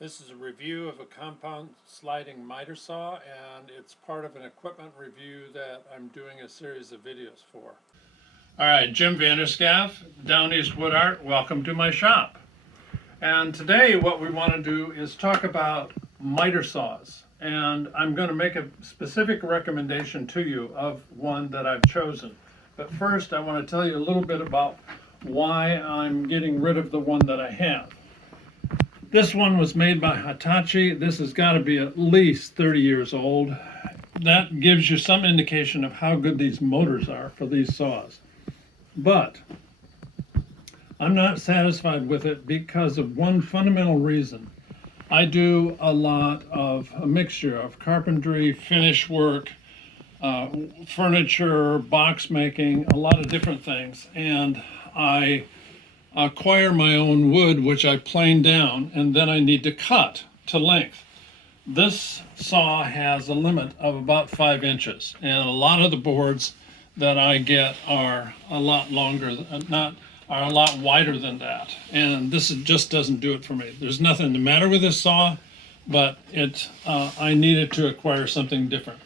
This is a review of a compound sliding miter saw, and it's part of an equipment review that I'm doing a series of videos for. All right, Jim Vanderscaff, Down East Wood Art, welcome to my shop. And today what we want to do is talk about miter saws. And I'm going to make a specific recommendation to you of one that I've chosen. But first I want to tell you a little bit about why I'm getting rid of the one that I have. This one was made by Hitachi. This has got to be at least 30 years old. That gives you some indication of how good these motors are for these saws. But I'm not satisfied with it because of one fundamental reason. I do a lot of a mixture of carpentry, finish work, furniture, box making, a lot of different things. And I acquire my own wood, which I plane down, and then I need to cut to length. This saw has a limit of about 5 inches, and a lot of the boards that I get are a lot longer, are a lot wider than that, and this just doesn't do it for me. There's nothing the matter with this saw, but I needed to acquire something different.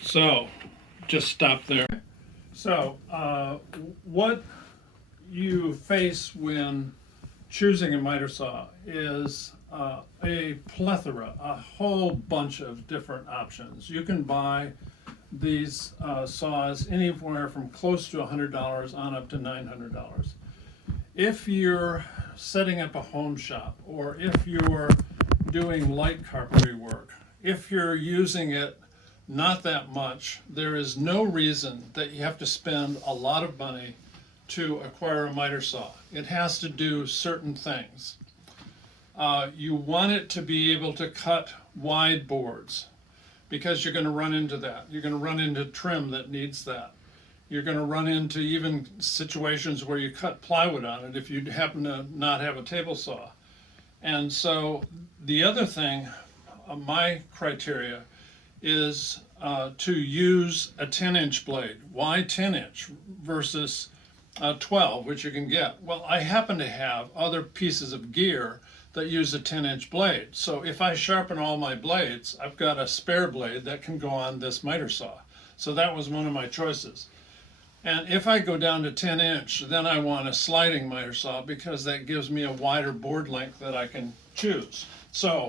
So, just stop there. So, what you face when choosing a miter saw is a plethora, a whole bunch of different options. You can buy these saws anywhere from close to $100 on up to $900. If you're setting up a home shop, or if you're doing light carpentry work, if you're using it not that much, there is no reason that you have to spend a lot of money to acquire a miter saw. It has to do certain things. You want it to be able to cut wide boards, because you're going to run into that. You're going to run into trim that needs that. You're going to run into even situations where you cut plywood on it if you happen to not have a table saw. And so the other thing, my criteria, is to use a 10-inch blade. Why 10-inch versus 12, which you can get? Well, I happen to have other pieces of gear that use a 10-inch blade. So if I sharpen all my blades, I've got a spare blade that can go on this miter saw. So that was one of my choices. And if I go down to 10-inch, then I want a sliding miter saw, because that gives me a wider board length that I can choose. So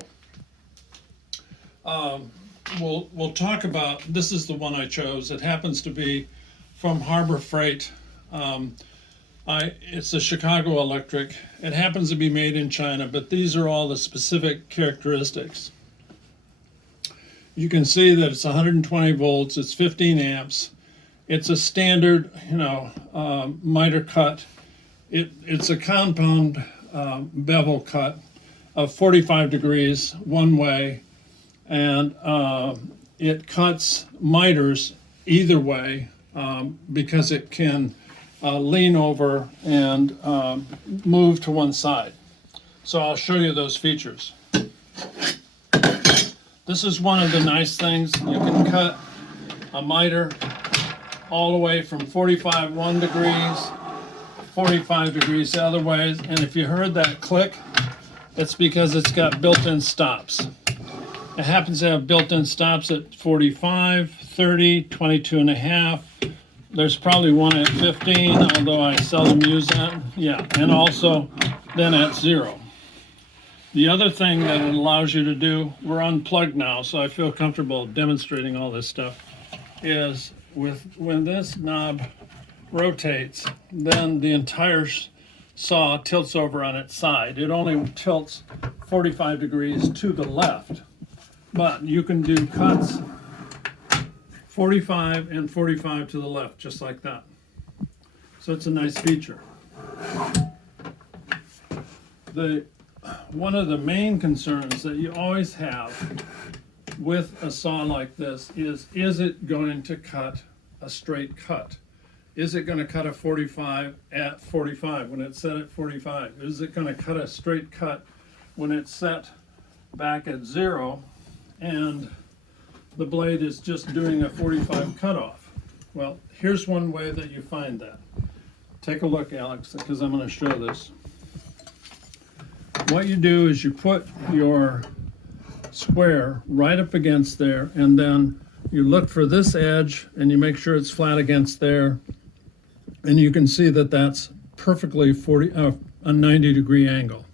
we'll talk about, this is the one I chose. It happens to be from Harbor Freight. It's a Chicago Electric. It happens to be made in China, but these are all the specific characteristics. You can see that it's 120 volts, it's 15 amps. It's a standard, miter cut. It's a compound bevel cut of 45 degrees one way, and it cuts miters either way, because it can lean over and move to one side. So I'll show you those features. This is one of the nice things. You can cut a miter all the way from 45 one degrees, 45 degrees the other way. And if you heard that click, it's because it's got built-in stops. It happens to have built-in stops at 45, 30, 22 and a half. There's probably one at 15, although I seldom use that. Yeah, and also then at 0. The other thing that it allows you to do, we're unplugged now, so I feel comfortable demonstrating all this stuff, is when this knob rotates, then the entire saw tilts over on its side. It only tilts 45 degrees to the left, but you can do cuts 45 and 45 to the left, just like that. So it's a nice feature. One of the main concerns that you always have with a saw like this is it going to cut a straight cut? Is it going to cut a 45 at 45 when it's set at 45? Is it going to cut a straight cut when it's set back at 0 and the blade is just doing a 45 cutoff? Well, here's one way that you find that. Take a look, Alex, because I'm going to show this. what you do is you put your square right up against there, and then you look for this edge and you make sure it's flat against there, and you can see that that's perfectly a 90-degree angle.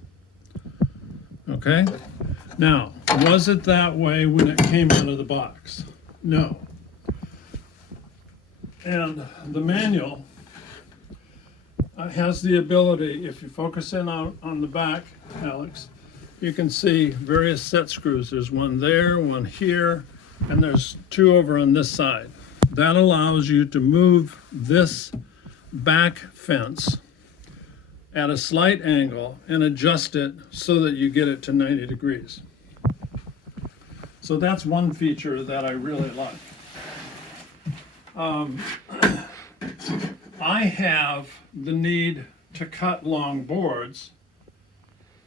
Okay? Now, was it that way when it came out of the box? No. And the manual has the ability, if you focus in on the back, Alex, you can see various set screws. There's one there, one here, and there's two over on this side. That allows you to move this back fence at a slight angle and adjust it so that you get it to 90 degrees. So that's one feature that I really like. I have the need to cut long boards,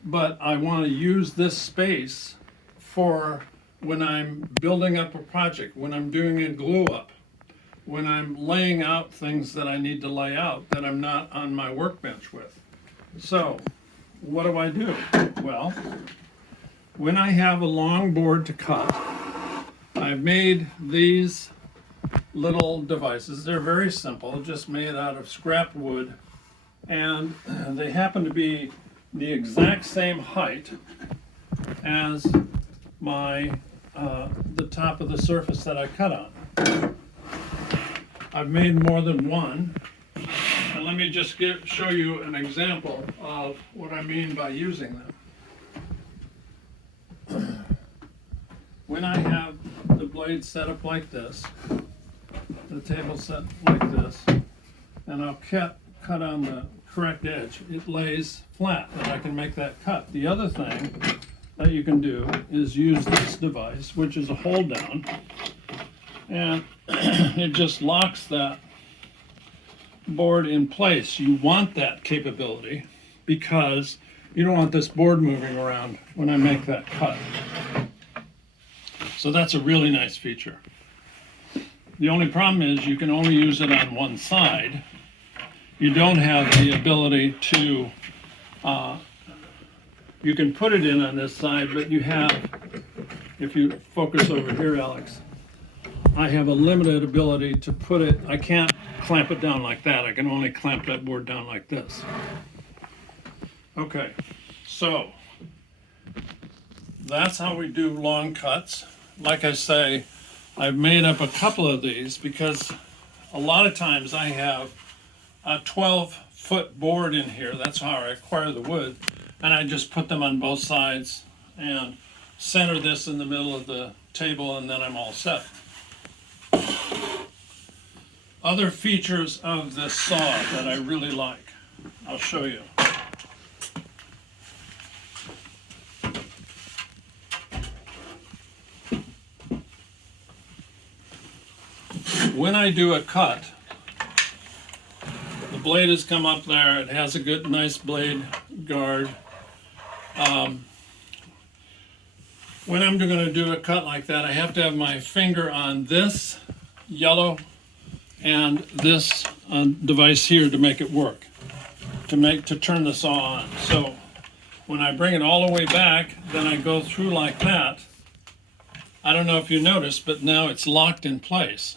but I want to use this space for when I'm building up a project, when I'm doing a glue up, when I'm laying out things that I need to lay out that I'm not on my workbench with. So what do? Well, when I have a long board to cut, I've made these little devices. They're very simple, just made out of scrap wood, and they happen to be the exact same height as the top of the surface that I cut on. I've made more than one, and let me just show you an example of what I mean by using them. When I have the blade set up like this, the table set like this, and I'll cut on the correct edge, it lays flat, and I can make that cut. The other thing that you can do is use this device, which is a hold down, and it just locks that board in place. You want that capability because you don't want this board moving around when I make that cut. So that's a really nice feature. The only problem is you can only use it on one side. You don't have the ability to, you can put it in on this side, but you have, if you focus over here, Alex, I have a limited ability to put it, I can't clamp it down like that. I can only clamp that board down like this. Okay, so that's how we do long cuts. Like I say, I've made up a couple of these because a lot of times I have a 12-foot board in here. That's how I acquire the wood. And I just put them on both sides and center this in the middle of the table, and then I'm all set. Other features of this saw that I really like, I'll show you. When I do a cut, the blade has come up there. It has a good, nice blade guard. When I'm going to do a cut like that, I have to have my finger on this yellow and this device here to make it work, to turn the saw on. So when I bring it all the way back, then I go through like that. I don't know if you noticed, but now it's locked in place.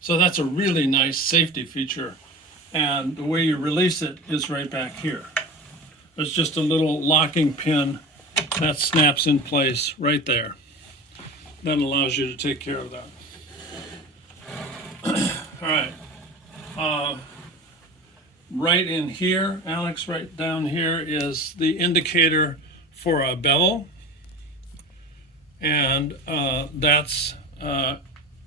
So that's a really nice safety feature. And the way you release it is right back here. There's just a little locking pin that snaps in place right there. That allows you to take care of that. All right. Right in here, Alex, right down here is the indicator for a bevel. And that's,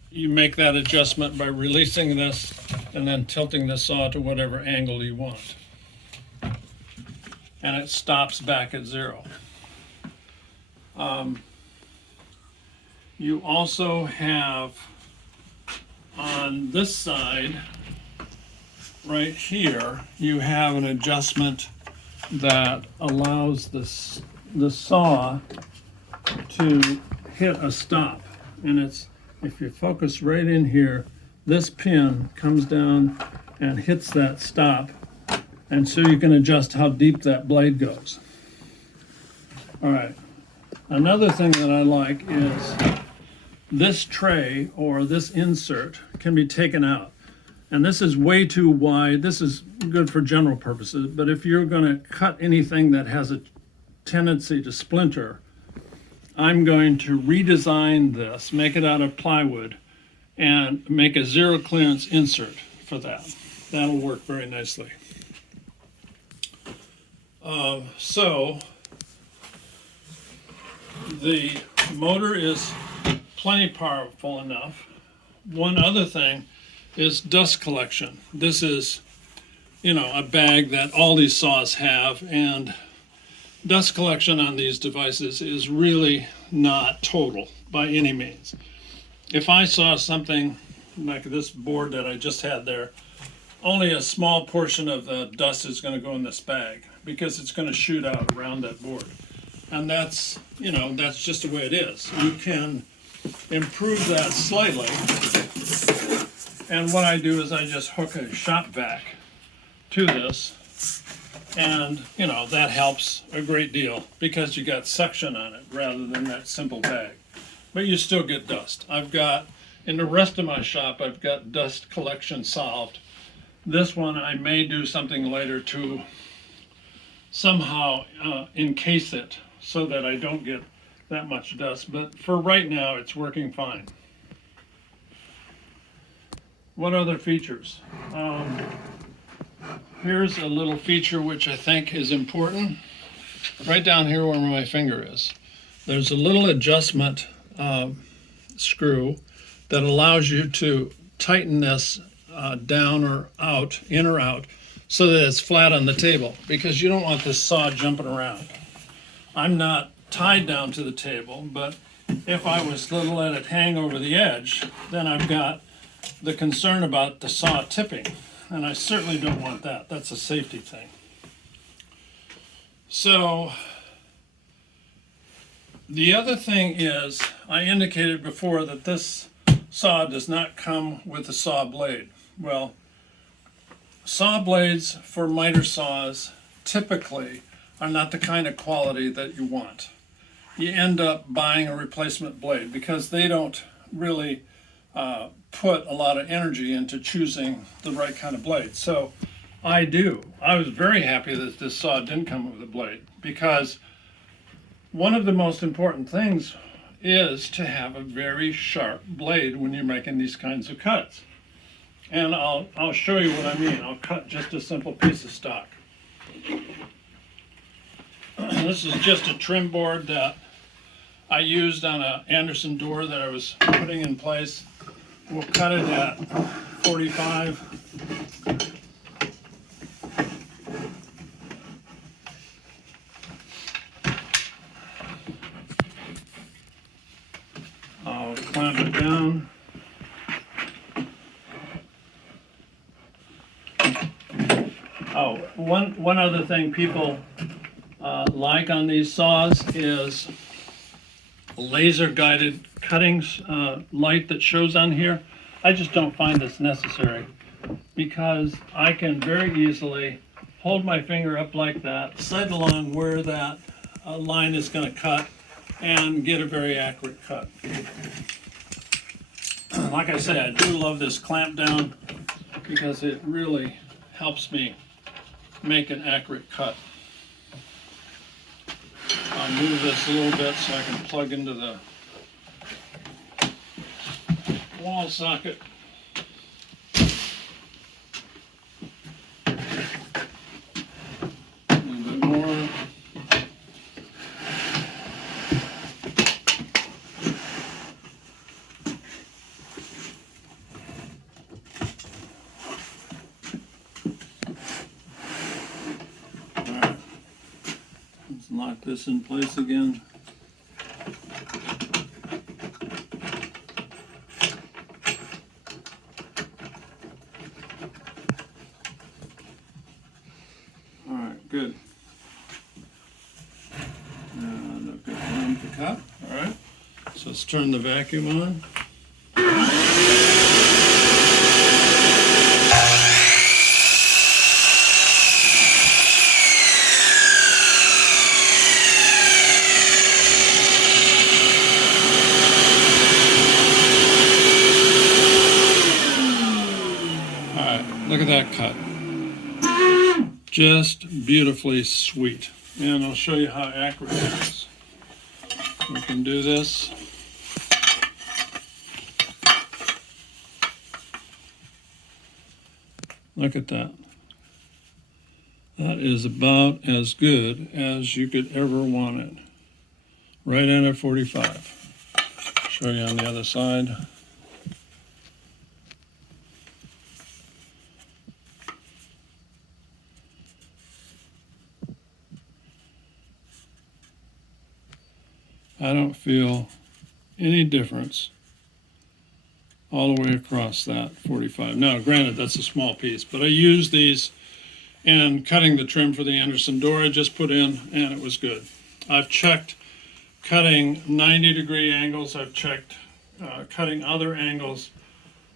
you make that adjustment by releasing this and then tilting the saw to whatever angle you want. And it stops back at 0. You also have on this side, right here, you have an adjustment that allows the saw to hit a stop. And it's, if you focus right in here, this pin comes down and hits that stop, and so you can adjust how deep that blade goes. All right. Another thing that I like is this tray or this insert can be taken out. And this is way too wide. This is good for general purposes, but if you're going to cut anything that has a tendency to splinter, I'm going to redesign this, make it out of plywood, and make a zero clearance insert for that. That'll work very nicely. So the motor is plenty powerful enough. One other thing is dust collection. This is, a bag that all these saws have, and dust collection on these devices is really not total by any means. If I saw something like this board that I just had there, only a small portion of the dust is going to go in this bag because it's going to shoot out around that board. And that's just the way it is. You can improve that slightly. And what I do is I just hook a shop vac to this, and that helps a great deal because you got suction on it rather than that simple bag. But you still get dust. In the rest of my shop, I've got dust collection solved. This one I may do something later to somehow encase it so that I don't get that much dust, but for right now it's working fine. What other features? Here's a little feature which I think is important. Right down here where my finger is, there's a little adjustment screw that allows you to tighten this down or out, in or out, so that it's flat on the table, because you don't want this saw jumping around. I'm not tied down to the table, but if I was to let it hang over the edge, then I've got the concern about the saw tipping, and I certainly don't want that. That's a safety thing. So the other thing is, I indicated before that this saw does not come with a saw blade. Well, saw blades for miter saws typically are not the kind of quality that you want. You end up buying a replacement blade because they don't really put a lot of energy into choosing the right kind of blade. So I was very happy that this saw didn't come with a blade, because one of the most important things is to have a very sharp blade when you're making these kinds of cuts. And I'll show you what I mean. I'll cut just a simple piece of stock. This is just a trim board that I used on an Anderson door that I was putting in place. We'll cut it at 45. I'll clamp it down. Oh, one other thing people like on these saws is laser guided cuttings light that shows on here. I just don't find this necessary, because I can very easily hold my finger up like that, sight along where that line is going to cut, and get a very accurate cut. Like I say, I do love this clamp down because it really helps me make an accurate cut. I'll move this a little bit so I can plug into the wall socket. A little bit more. Lock this in place again. All right, good. And I've got room to cut. All right, so let's turn the vacuum on. Just beautifully sweet. And I'll show you how accurate it is. We can do this. Look at that. That is about as good as you could ever want it. Right under 45. Show you on the other side. I don't feel any difference all the way across that 45. Now, granted, that's a small piece, but I used these in cutting the trim for the Anderson door I just put in, and it was good. I've checked cutting 90-degree angles. I've checked cutting other angles.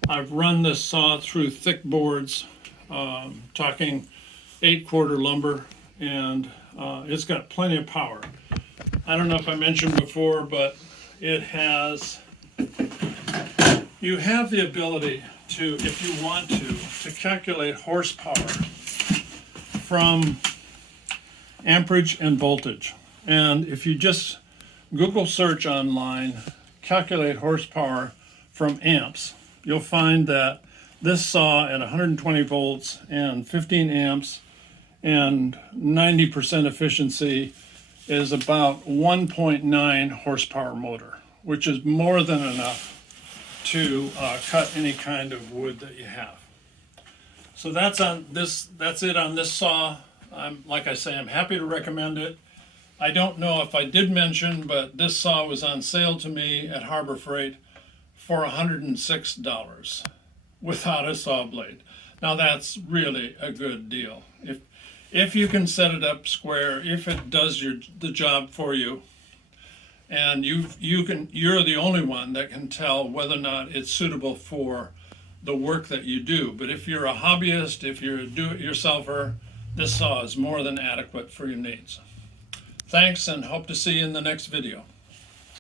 I've run this saw through thick boards, talking 8-quarter lumber, and it's got plenty of power. I don't know if I mentioned before, but it has, you have the ability to, if you want to calculate horsepower from amperage and voltage. And if you just Google search online, calculate horsepower from amps, you'll find that this saw at 120 volts and 15 amps and 90% efficiency is about 1.9 horsepower motor, which is more than enough to cut any kind of wood that you have. So that's on this. That's it on this saw. Like I say, I'm happy to recommend it. I don't know if I did mention, but this saw was on sale to me at Harbor Freight for $106 without a saw blade. Now that's really a good deal. If you can set it up square, if it does the job for you, and you're the only one that can tell whether or not it's suitable for the work that you do. But if you're a hobbyist, if you're a do-it-yourselfer, this saw is more than adequate for your needs. Thanks, and hope to see you in the next video.